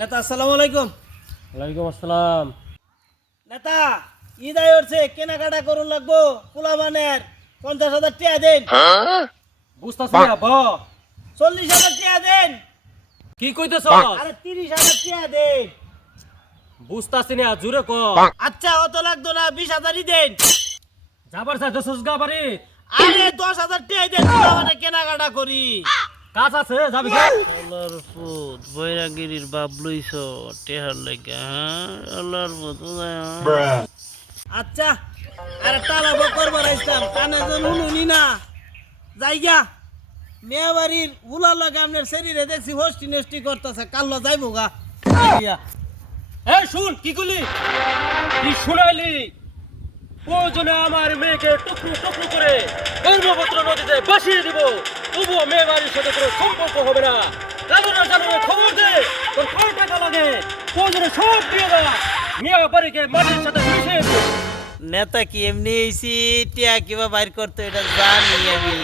নেতা আসসালামু আলাইকুম। ওয়ালাইকুম আসসালাম। নেতা ঈদ আই উঠছে, কেনাকাটা করুন লাগবো। পোলাবানের 50,000 টাকা দেন। বুঝতাছি না ব 40,000 টাকা দেন। কি কইতেছ? আরে 30,000 টাকা দেন। বুঝতাছি না, জুরে ক। আচ্ছা অত লাগতো না, 20,000ই দেন। যাবার চাইতেছস গা বাড়ি? আরে 10,000 টাকা দেন, পোলাবানের কেনাকাটা করি। কাজ আছে, যাবি কে? আল্লাহর ফুট বৈরাগিরির বাপ লইছ টেহার লাগে হ্যাঁ আল্লাহর ফুট আচ্ছা আরে টালা বকর বাড়াইছিলাম, কানে জন শুনুনি না। যাইগা মেয়ে বাড়ির উলার লাগে আপনার শরীরে দেখছি হোস্টি নষ্টি করতেছে, কাল্লা যাইবো গা। এই শুন, কি করলি? কি শুনাইলি? প্রয়োজনে আমার মেয়েকে টুকরো টুকরো করে ব্রহ্মপুত্র নদীতে ভাসিয়ে দিব, তবুও মেয়ে বাড়ির সাথে কোনো সম্পর্ক হবে না। রাজনের জানাবে খবর দে, তোর কয় টাকা লাগে প্রয়োজনে সব দিয়ে দেওয়া, মেয়ে বাড়িকে মাটির সাথে মিশিয়ে দে। নেতা কি এমনি এসি টিয়া কিবা বাইর করতো এটা জানি আমি।